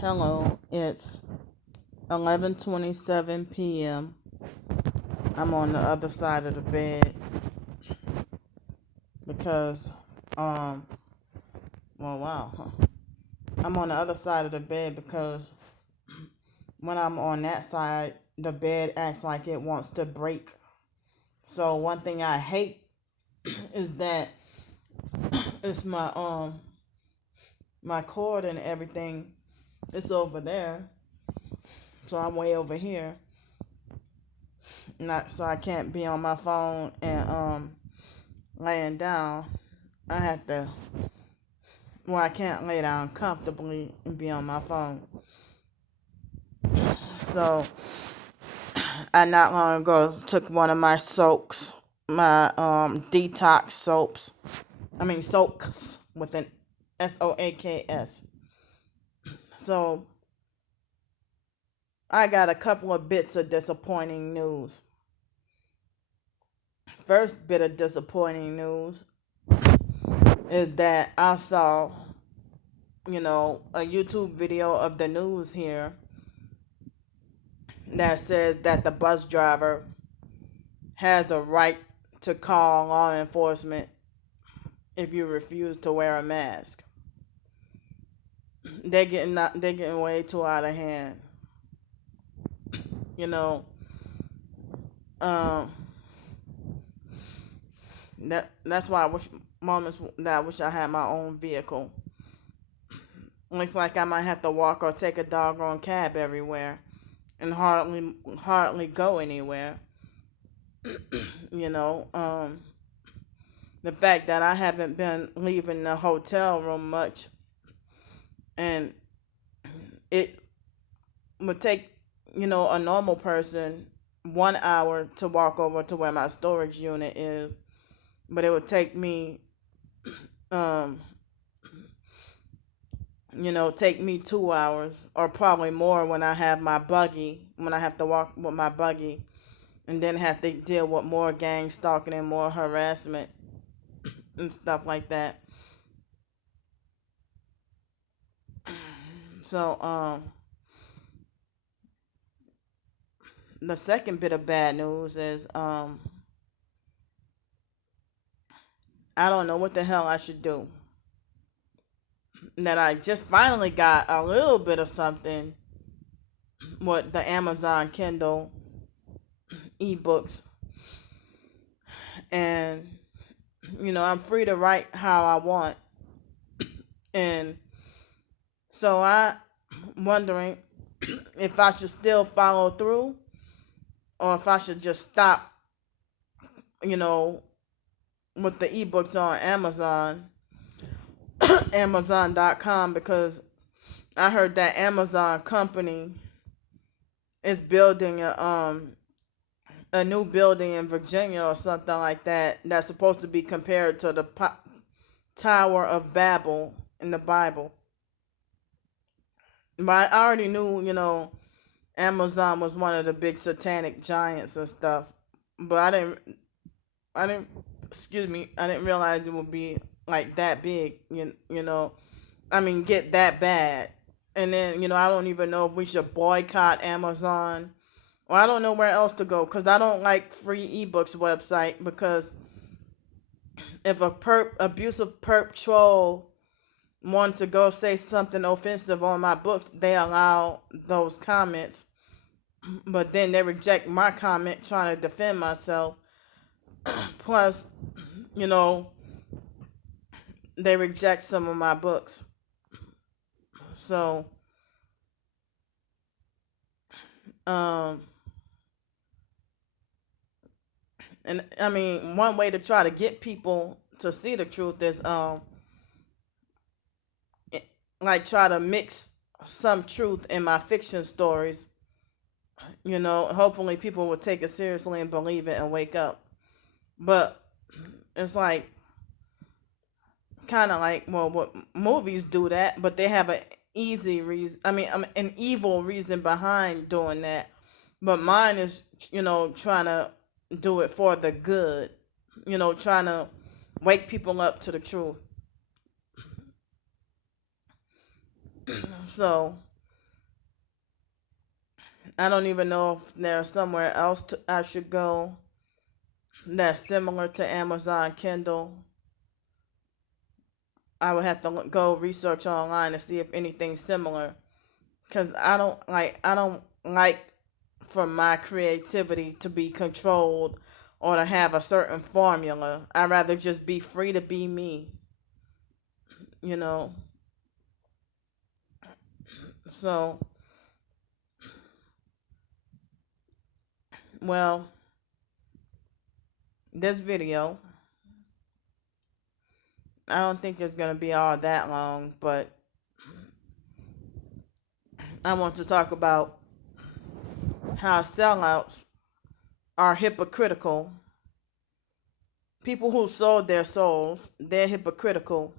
Hello, it's 11:27 p.m. I'm on the other side of the bed because um well wow. I'm on the other side of the bed because when I'm on that side, the bed acts like it wants to break. So one thing I hate is that it's my cord and everything. It's over there. So I'm way over here. Not so I can't be on my phone and laying down. I have to I can't lay down comfortably and be on my phone. So I not long ago took one of my soaks, my detox soaps. I mean soaks with an SOAKS. So I got a couple of bits of disappointing news. First bit of disappointing news is that I saw, a YouTube video of the news here that says that the bus driver has a right to call law enforcement if you refuse to wear a mask. They're getting way too out of hand. You know, um, that's why I wish moments that I wish I had my own vehicle. Looks like I might have to walk or take a doggone cab everywhere, and hardly go anywhere. You know, the fact that I haven't been leaving the hotel room much, and it would take a normal person 1 hour to walk over to where my storage unit is, but it would take me um take me 2 hours or probably more when I have my buggy, when I have to walk with my buggy, and then have to deal with more gang stalking and more harassment and stuff like that. So the second bit of bad news is I don't know what the hell I should do. That I just finally got a little bit of something with the Amazon Kindle ebooks, and I'm free to write how I want, and so I wondering if I should still follow through or if I should just stop, you know, with the ebooks on Amazon.com, because I heard that Amazon company is building a new building in Virginia or something like that that's supposed to be compared to the Tower of Babel in the Bible. But I already knew, Amazon was one of the big satanic giants and stuff. But I didn't, excuse me, I didn't realize it would be like that big, I mean, get that bad. And then, I don't even know if we should boycott Amazon. Well, I don't know where else to go because I don't like free ebooks website, because if a abusive perp troll wants to go say something offensive on my books, they allow those comments, but then they reject my comment trying to defend myself. Plus, you know, they reject some of my books. So, um, and I mean, one way to try to get people to see the truth is, like try to mix some truth in my fiction stories. Hopefully people will take it seriously and believe it and wake up. But it's like kind of like, well, what movies do that, but they have an easy reason. An evil reason behind doing that. But mine is, trying to do it for the good. Trying to wake people up to the truth. So I don't even know if there's somewhere else I should go that's similar to Amazon Kindle. I would have to go research online to see if anything's similar, because I don't like for my creativity to be controlled or to have a certain formula. I'd rather just be free to be me, you know. So, well, this video, I don't think it's going to be all that long, but I want to talk about how sellouts are hypocritical. People who sold their souls, they're hypocritical,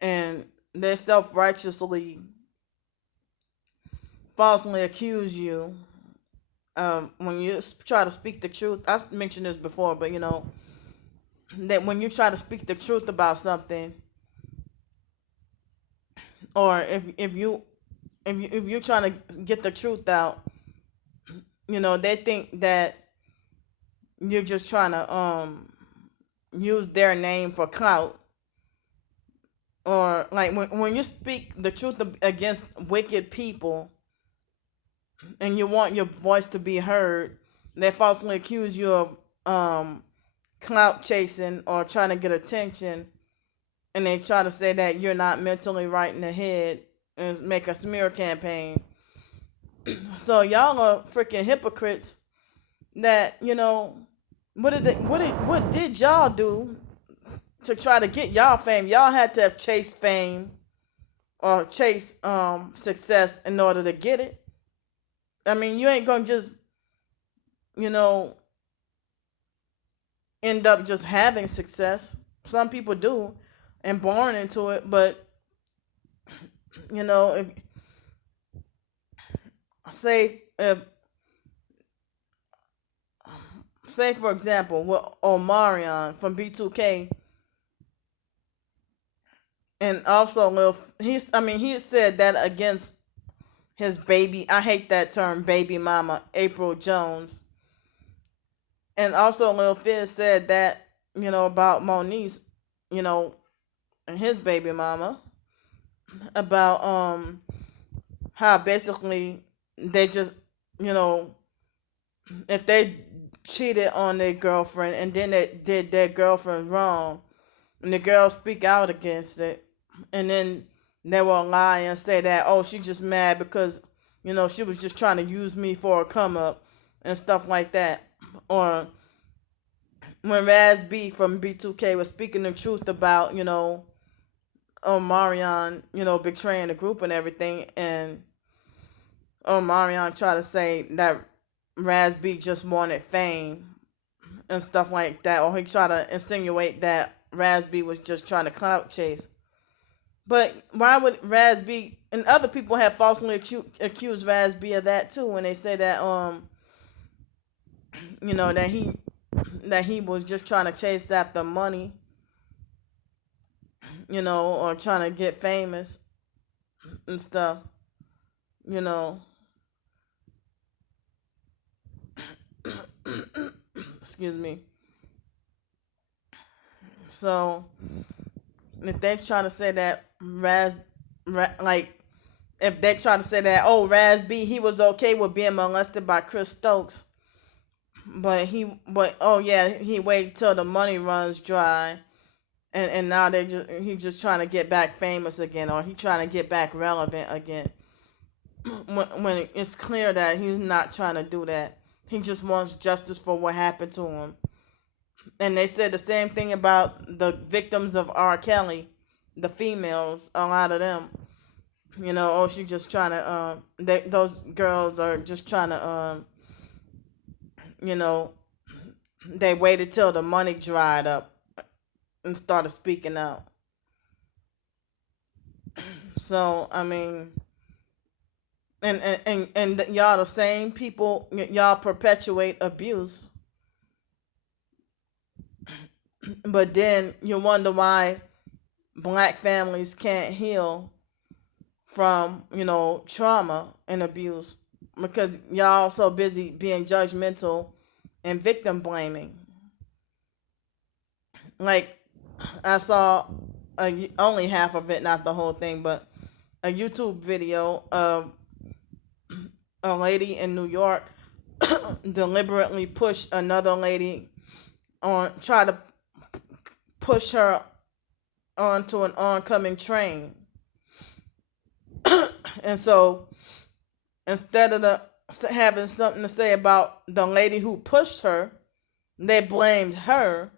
and they self righteously, falsely accuse you. When you try to speak the truth, I've mentioned this before, but that when you try to speak the truth about something, or if you're trying to get the truth out, they think that you're just trying to use their name for clout, or like when you speak the truth against wicked people and you want your voice to be heard, they falsely accuse you of clout chasing or trying to get attention, and they try to say that you're not mentally right in the head and make a smear campaign. So y'all are freaking hypocrites. That what did y'all do to try to get y'all fame? Y'all had to have chased fame or chase success in order to get it. I mean, you ain't gonna just you know end up just having success. Some people do and born into it, but if say if say for example with Omarion from B2K, and also he said that against his baby, I hate that term, baby mama April Jones. And also Lil Fizz said that about Moniece, you know and his baby mama, about how basically they just you know if they cheated on their girlfriend and then they did their girlfriend wrong, and the girl speak out against it, and then they will lie and say that, oh, she just mad because she was just trying to use me for a come up and stuff like that. Or when Raz B from B2K was speaking the truth about Omarion betraying the group and everything, and Omarion tried to say that Raz B just wanted fame and stuff like that, or he tried to insinuate that Raz B was just trying to clout chase. But why would Raz B and other people have falsely accused Raz B of that too, when they say that that he was just trying to chase after money, or trying to get famous and stuff, you know. Excuse me. So if they try to say that like if they try to say that, oh, Raz B, he was okay with being molested by Chris Stokes, but oh yeah, he waited till the money runs dry, and now he's just trying to get back famous again, or he trying to get back relevant again. When it's clear that he's not trying to do that, he just wants justice for what happened to him. And they said the same thing about the victims of R. Kelly, the females, a lot of them. Oh, she just trying to, those girls are just trying to, they waited till the money dried up and started speaking out. So, I mean, and y'all the same people, y'all perpetuate abuse. But then you wonder why black families can't heal from, trauma and abuse, because y'all so busy being judgmental and victim blaming. Like, I saw only half of it, not the whole thing, but a YouTube video of a lady in New York deliberately push another lady try to push her onto an oncoming train. And so instead of having something to say about the lady who pushed her, they blamed her,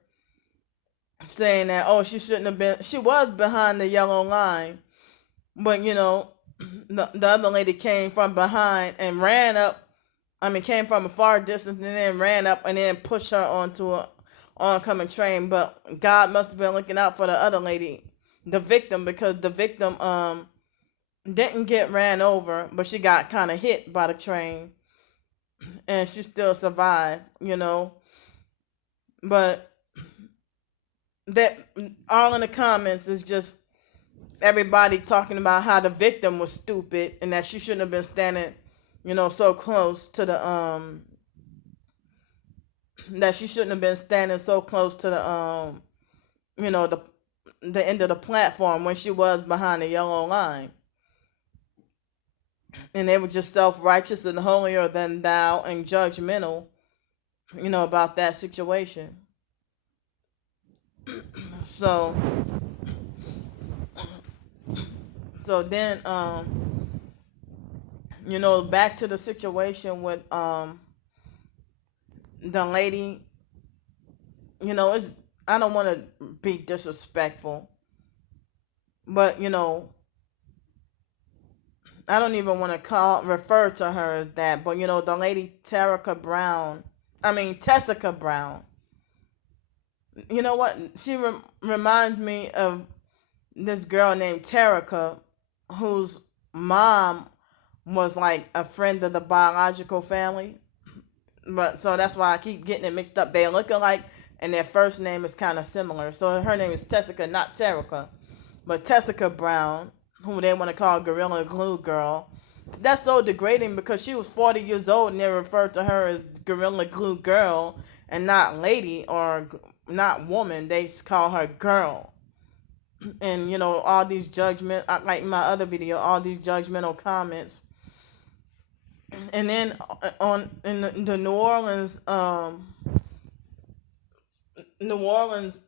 saying that, oh, she shouldn't have been, she was behind the yellow line, but the other lady came from behind and ran up, came from a far distance and then ran up and then pushed her onto a oncoming train. But God must have been looking out for the other lady, the victim, because the victim didn't get ran over, but she got kind of hit by the train and she still survived, But that all in the comments is just everybody talking about how the victim was stupid and that she shouldn't have been standing, so close to the that she shouldn't have been standing so close to the the end of the platform when she was behind the yellow line. And they were just self-righteous and holier than thou and judgmental, about that situation. So then back to the situation with the lady, it's, I don't want to be disrespectful, but I don't even want to refer to her as that, but the lady Tessica Brown. You know what? She reminds me of this girl named Tessica, whose mom was like a friend of the biological family. But so that's why I keep getting it mixed up. They look alike, and their first name is kind of similar. So her name is Tessica, not Tessica, but Tessica Brown, who they want to call Gorilla Glue Girl. That's so degrading because she was 40 years old and they referred to her as Gorilla Glue Girl and not lady or not woman. They call her girl. And all these judgment, like my other video, all these judgmental comments. And then in the New Orleans WWL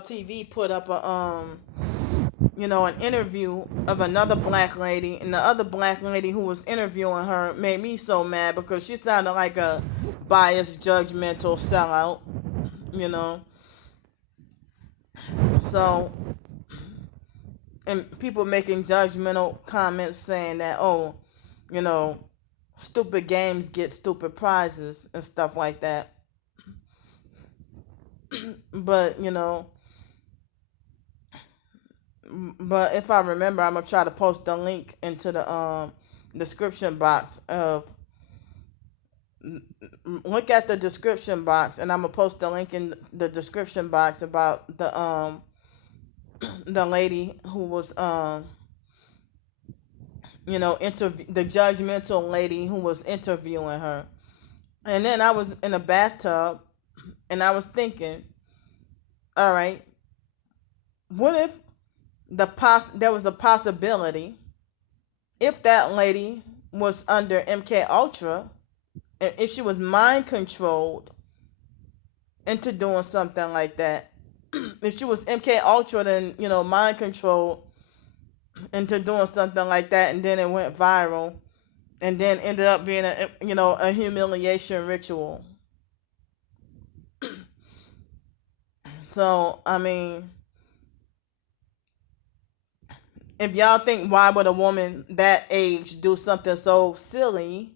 TV put up an interview of another black lady, and the other black lady who was interviewing her made me so mad because she sounded like a biased, judgmental sellout, So, and people making judgmental comments saying that, oh, stupid games get stupid prizes and stuff like that. But, but if I remember, I'm going to try to post the link into the description box of, look at the description box, and I'm going to post the link in the description box about the lady who was, the judgmental lady who was interviewing her. And then I was in a bathtub, and I was thinking, all right, what if there was a possibility if that lady was under MK Ultra, and if she was mind controlled into doing something like that, if she was MK Ultra, then mind controlled into doing something like that, and then it went viral, and then ended up being a humiliation ritual. So if y'all think, why would a woman that age do something so silly?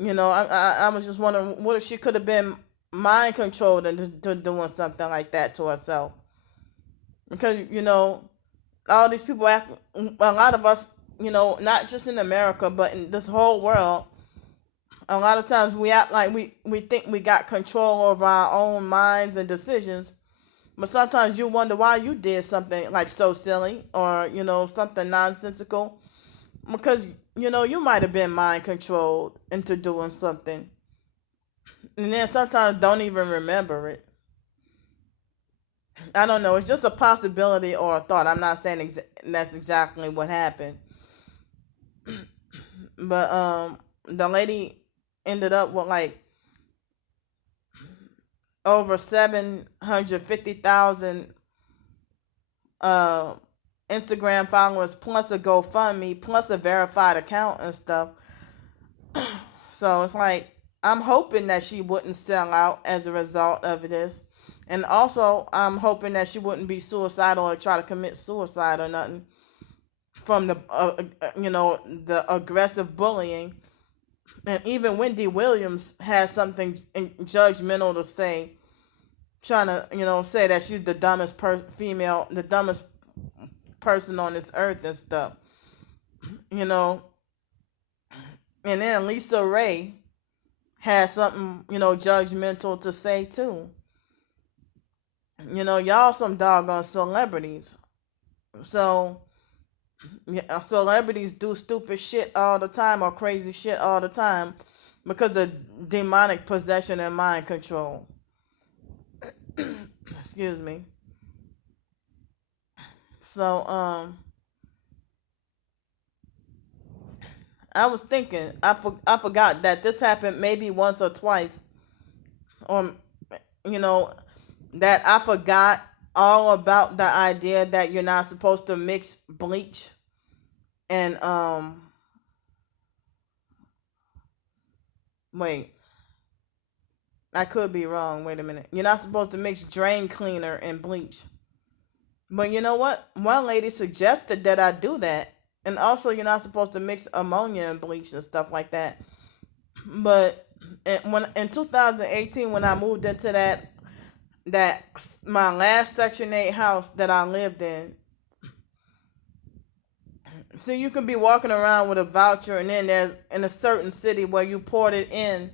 I was just wondering, what if she could have been mind controlled into doing something like that to herself? Because all these people act, a lot of us, not just in America, but in this whole world, a lot of times we act like we think we got control over our own minds and decisions, But sometimes you wonder why you did something like so silly or, something nonsensical. Because, you might have been mind controlled into doing something. And then sometimes don't even remember it. I don't know. It's just a possibility or a thought. I'm not saying that's exactly what happened. But the lady ended up with like over 750,000 uh Instagram followers plus a GoFundMe plus a verified account and stuff. So it's like I'm hoping that she wouldn't sell out as a result of this. And also I'm hoping that she wouldn't be suicidal or try to commit suicide or nothing from the aggressive bullying. And even Wendy Williams has something judgmental to say, trying to say that she's the dumbest female, the dumbest person on this earth and stuff. You know, and then Lisa Ray has something judgmental to say too. Y'all some doggone celebrities. So yeah, celebrities do stupid shit all the time or crazy shit all the time because of demonic possession and mind control. Excuse me. So I was thinking I forgot that this happened maybe once or twice, or you know that I forgot all about the idea that you're not supposed to mix bleach and wait, I could be wrong. Wait a minute. You're not supposed to mix drain cleaner and bleach. But you know what? One lady suggested that I do that. And also you're not supposed to mix ammonia and bleach and stuff like that. But in 2018 when I moved into that my last Section 8 house that I lived in, so you can be walking around with a voucher and then there's in a certain city where you poured it in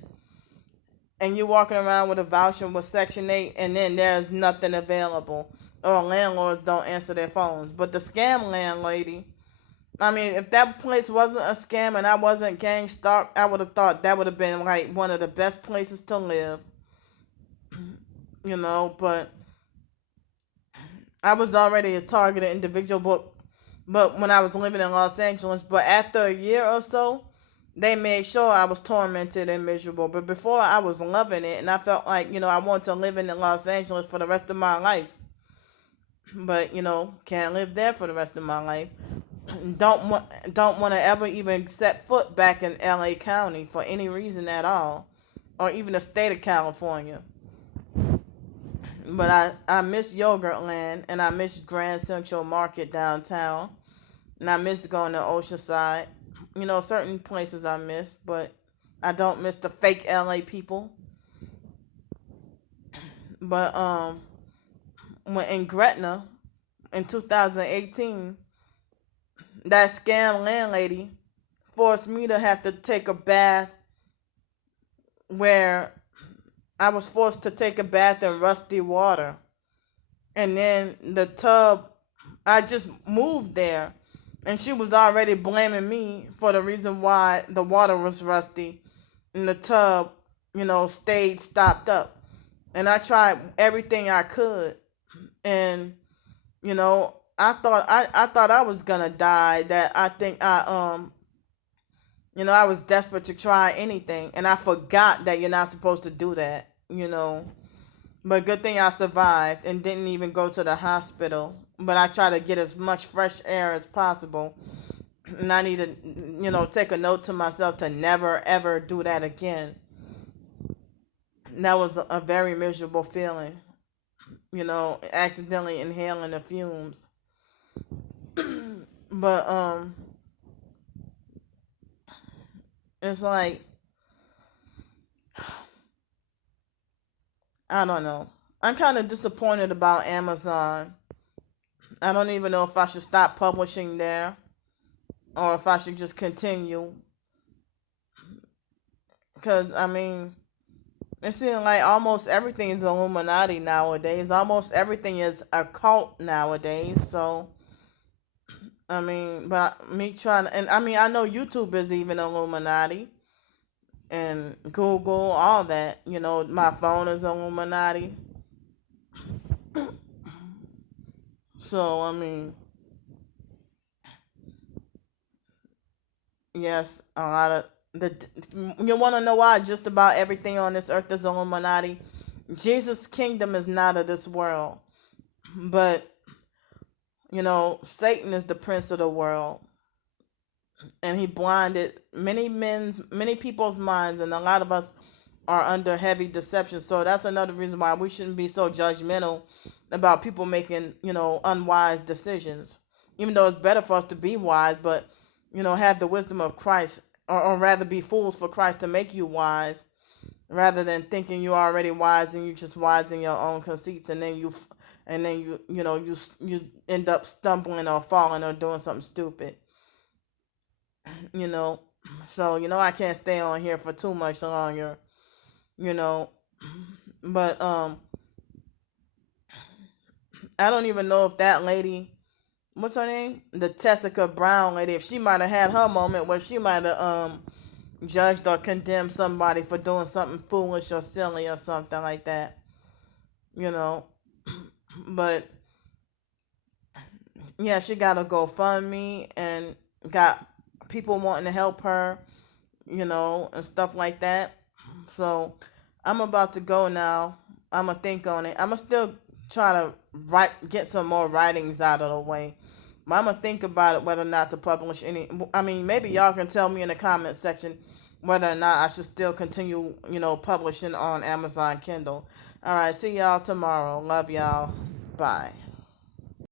and you're walking around with a voucher with Section 8 and then there's nothing available or landlords don't answer their phones. But the scam landlady, I mean, if that place wasn't a scam and I wasn't gang stalked, I would have thought that would have been like one of the best places to live. But I was already a targeted individual, but when I was living in Los Angeles, but after a year or so, they made sure I was tormented and miserable. But before I was loving it, and I felt like I wanted to live in Los Angeles for the rest of my life. But can't live there for the rest of my life. Don't want to ever even set foot back in L.A. County for any reason at all, or even the state of California. But I miss Yogurtland, and I miss Grand Central Market downtown, and I miss going to Oceanside. Certain places I miss, but I don't miss the fake LA people. But when in Gretna in 2018, that scam landlady forced me to have to take a bath where I was forced to take a bath in rusty water. And then the tub, I just moved there. And she was already blaming me for the reason why the water was rusty and the tub, stayed stopped up. And I tried everything I could. And, I thought I was gonna die. That I think I was desperate to try anything, and I forgot that you're not supposed to do that. But good thing I survived and didn't even go to the hospital. But I try to get as much fresh air as possible, and I need to take a note to myself to never ever do that again. And that was a very miserable feeling. Accidentally inhaling the fumes. But it's like I don't know. I'm kind of disappointed about Amazon. I don't even know if I should stop publishing there or if I should just continue. Because, I mean, It seems like almost everything is Illuminati nowadays. Almost everything is a cult nowadays. So I mean, but me trying, and I mean, I know YouTube is even Illuminati, and Google, all that. My phone is Illuminati. So I mean, yes, a lot of the. You want to know why? Just about everything on this earth is Illuminati. Jesus' kingdom is not of this world, but Satan is the prince of the world, and he blinded many people's minds, and a lot of us are under heavy deception. So that's another reason why we shouldn't be so judgmental about people making unwise decisions. Even though it's better for us to be wise, but have the wisdom of Christ, or rather be fools for Christ to make you wise, rather than thinking you're already wise and you just wise in your own conceits, and then you end up stumbling or falling or doing something stupid. you know so I can't stay on here for too much longer. you know but I don't even know if that lady, what's her name, the Tessica Brown lady, if she might have had her moment where she might have judged or condemned somebody for doing something foolish or silly or something like that. you know but yeah, she got a GoFundMe and got people wanting to help her, and stuff like that. So I'm about to go now. I'm gonna think on it. I'm gonna still try to get some more writings out of the way. But I'm gonna think about it whether or not to publish any. I mean, maybe y'all can tell me in the comment section whether or not I should still continue, publishing on Amazon Kindle. All right, see y'all tomorrow. Love y'all. Bye.